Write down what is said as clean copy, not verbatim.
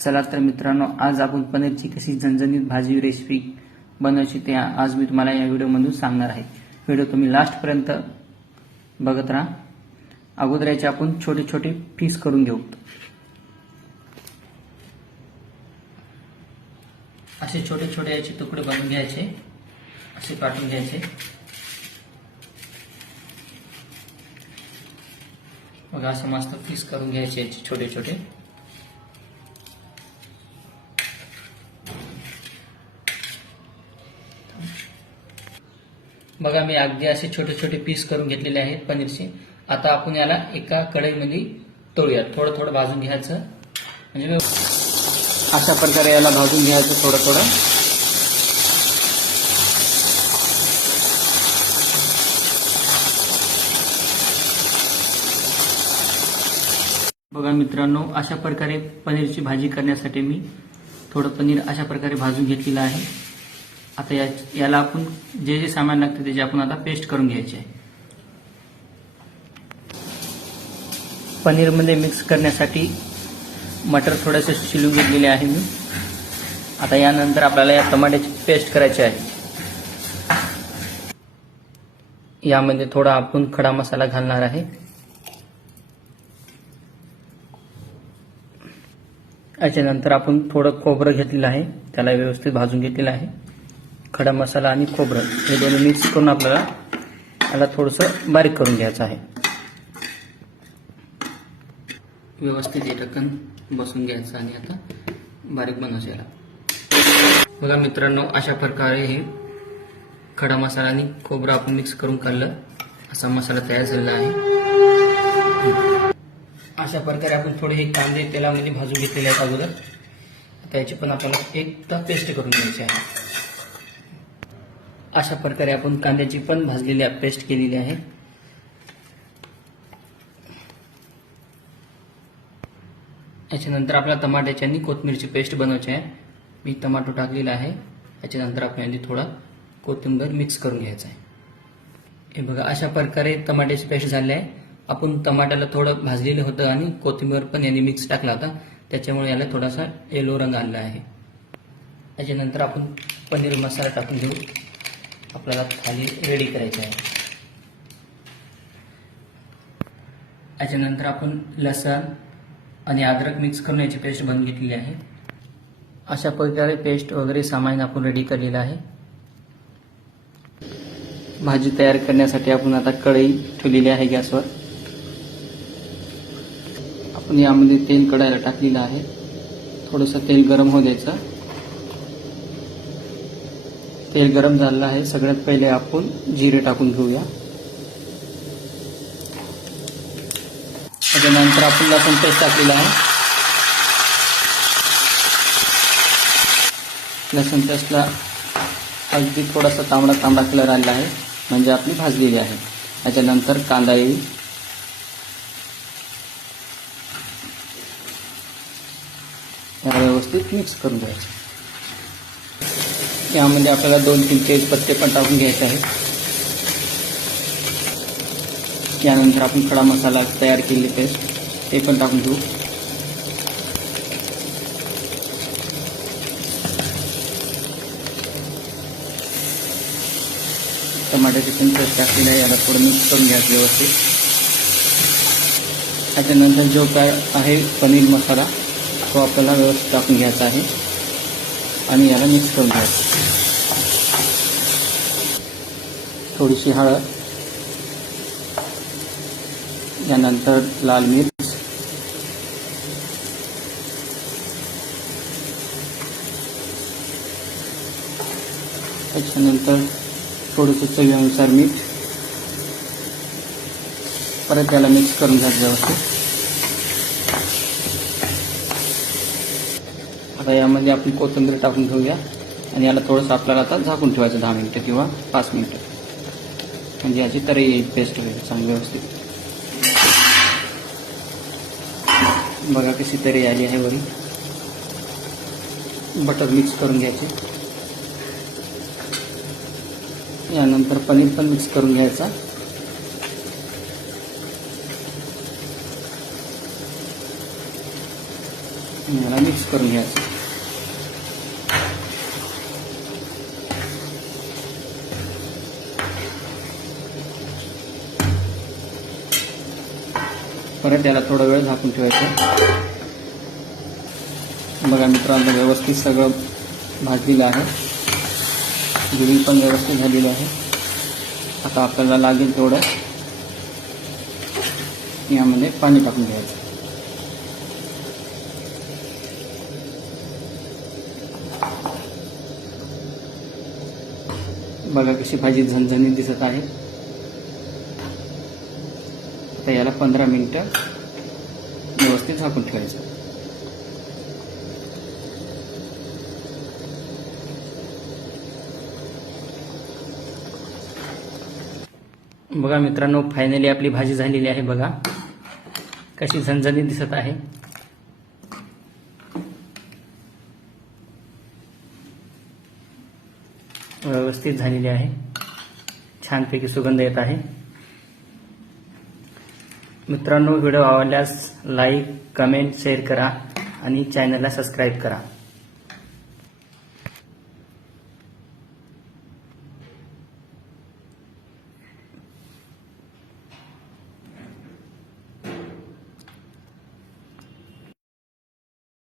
चला तर मित्रांनो, आज आपण पनीरची कशी झणझणीत भाजी रेसिपी बनवायची ते आज मी तुम्हाला या व्हिडिओमधून सांगणार आहे। व्हिडिओ तुम्ही लास्टपर्यंत बघत राहा। अगोदर याचे आपण छोटे छोटे पीस करून घेऊ। असे छोटे छोटे याचे तुकडे बनवून घ्यायचे, असे काटून घ्यायचे। बघा असं मस्त पीस करून घ्यायचे याचे छोटे छोटे। बघा मी अगदी असे छोटे छोटे पीस करून घेतलेले आहेत पनीरचे। आता आपण याला एका कढईमध्ये तळूया। थोडं थोडं भाजून घ्यायचं, म्हणजे अशा प्रकारे याला भाजून घ्यायचं थोडं थोडं। बघा मित्रांनो, अशा प्रकारे पनीरची भाजी करण्यासाठी मी थोडं पनीर अशा प्रकारे भाजून घेतलेलं आहे। आता याला आपण जे जे सामान लागते त्याची आपण आता पेस्ट करून घ्यायची आहे। पनीरमध्ये मिक्स करण्यासाठी मटर थोडेसे शिलून घेतलेले आहे मी। आता यानंतर आपल्याला या टमाट्याची पेस्ट करायची आहे। यामध्ये थोडा आपण खडा मसाला घालणार आहे। याच्यानंतर आपण थोडं खोबरं घेतलेलं आहे, त्याला व्यवस्थित भाजून घेतलेलं आहे। खडा मसाला आणि खोबरं हे दोन्ही मिक्स करून आपल्याला याला थोडंसं बारीक करून घ्यायचं आहे। व्यवस्थित हे ढक्कन बसून घ्यायचं आणि आता बारीक बनवायचं याला। बघा मित्रांनो, अशा प्रकारे हे खडा मसाला आणि खोबरं आपण मिक्स करून काढलं, असा मसाला तयार झालेला आहे। अशा प्रकारे आपण थोडे हे कांदे तेलामध्ये भाजून घेतलेले आहेत अगोदर। त्याची पण आपल्याला एक पेस्ट करून घ्यायची आहे। अशा प्रकारे आपण कांद्याची पण भाजलेली पेस्ट केलेली आहे। याच्यानंतर आपल्याला टमाट्याची आणि कोथिंबीरची पेस्ट बनवायची आहे। मी टमाटो टाकलेला आहे। याच्यानंतर आपल्याला थोडा कोथिंबीर मिक्स करून घ्यायचा आहे। हे बघा अशा प्रकारे टमाट्याची पेस्ट झाली आहे। आपण टमाट्याला थोडं भाजलेलं होतं आणि कोथिंबीर पण यांनी मिक्स टाकला होता, त्याच्यामुळे याला थोडासा येलो रंग आला आहे। याच्यानंतर आपण पनीर मसाला टाकून घेऊ। आपल्याला थाली रेडी करायची आहे। याच्यानंतर आपण लसण आणि अद्रक मिक्स करून याची पेस्ट बनवून घेतलेली आहे। अशा प्रकारे पेस्ट वगैरे सामान आपण रेडी केलेलं आहे। भाजी तयार करण्यासाठी आपण आता कढई ठेवलेली आहे गॅसवर। आपण यामध्ये तेल कढायला टाकलेलं आहे। थोडंसं तेल गरम होऊ द्यायचं। तेल गरम झालेलं आहे। सगळ्यात पहिले आपण जिरे टाकून घेऊया। त्याच्यानंतर आपण लसूण पेस्ट टाकलेला आहे। लसूण पेस्टला अगदी थोडासा तांबडा तांबडा कलर आलेला आहे, म्हणजे आपली भाजलेली आहे। त्याच्यानंतर कांदा येईल। याला व्यवस्थित मिक्स करून घ्यायचं। यामध्ये आपल्याला 2-3 तेजपत्ते पण टाकून घ्यायचे आहेत। यानंतर आपण खडा मसाला तयार केलेली पेस्ट ते पण टाकून घेऊ। टमाट्याची पण पेस्ट टाकलेली आहे, याला थोडं मिक्स करून घ्यायचं व्यवस्थित। त्याच्यानंतर जो काय आहे पनीर मसाला तो आपल्याला व्यवस्थित टाकून घ्यायचा आहे आणि याला मिक्स करून घ्यायचं। थोडीशी हळद, यानंतर लाल मिर्च, त्याच्यानंतर थोडंसं चवीनुसार मीठ, परत याला मिक्स करून घ्यायचं व्यवस्थित। आता यामध्ये आपण कोथिंबीर टाकून घेऊया आणि याला थोडंसं आपल्याला आता झाकून ठेवायचं 10 मिनिटं किंवा 5 मिनिटं, म्हणजे याची तरी येईल, पेस्ट होईल चांगली व्यवस्थित। बघा कशी तरी आली आहे वरी। बटर मिक्स करून घ्यायचे। यानंतर पनीर पण मिक्स करून घ्यायचा। याला मिक्स करून घ्यायचं. परत याला थोडा वेळ झाकून ठेवायचं. बघा मित्रांनो, व्यवस्थित सगळं भाजलेलं आहे. ग्रेव्ही पण व्यवस्थित झालेली आहे. आता आपल्याला लागेल तेवढं यामध्ये पाणी टाकून घ्यायचं. बघा कशी भाजी झणझणीत दिसत आहे. आता याला 15 मिनिटं व्यवस्थित झाकून ठेवायचं. बघा मित्रांनो, फायनली आपली भाजी झालेली आहे. बघा कशी झणझणीत दिसत आहे. व्यवस्थित झालेली आहे. छानपैकी सुगंध येत आहे. मित्रांनो, व्हिडिओ आवडल्यास लाईक, कमेंट, शेअर करा आणि चॅनलला सबस्क्राईब करा.